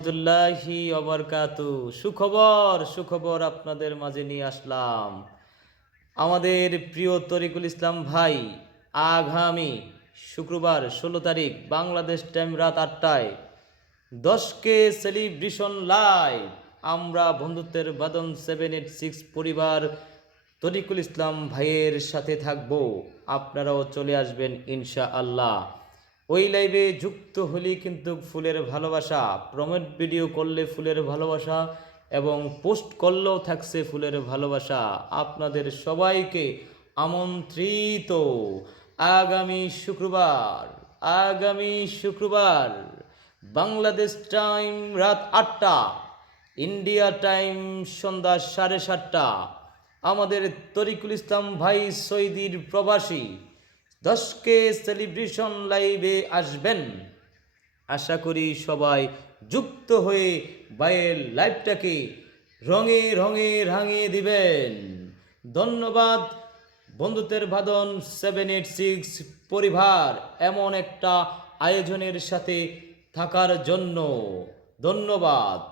রাহমাতুল্লাহি ওয়া বারাকাতুহু। সুখবর আপনাদের মাঝে নিয়ে আসলাম। আমাদের প্রিয় তরিকুল ইসলাম ভাই আগামী শুক্রবার 16 তারিখ বাংলাদেশ টাইম রাত 8টায় 10K সেলিব্রেশন লাইভ। আমরা বন্ধুত্বের বাঁধন 786 পরিবার তরিকুল ইসলাম ভাইয়ের সাথে থাকব। আপনারাও চলে আসবেন ইনশাআল্লাহ। ওই লাইভে যুক্ত হলেই কিন্তু ফুলের ভালোবাসা, প্রমোট ভিডিও করলে ফুলের ভালোবাসা এবং পোস্ট করলেও থাকছে ফুলের ভালোবাসা। আপনাদের সবাইকে আমন্ত্রিত। আগামী শুক্রবার বাংলাদেশ টাইম রাত 8টা, ইন্ডিয়া টাইম সন্ধ্যা 7:30। আমাদের তরিকুল ইসলাম ভাই সৌদির প্রবাসী 10K সেলিব্রেশন লাইভে আসবেন। আশা করি সবাই যুক্ত হয়ে ভাইয়ের লাইভটাকে রঙে রঙে রাঙিয়ে দিবেন। ধন্যবাদ বন্ধুত্বের বাঁধন 786 পরিবার এমন একটা আয়োজনের সাথে থাকার জন্য। ধন্যবাদ।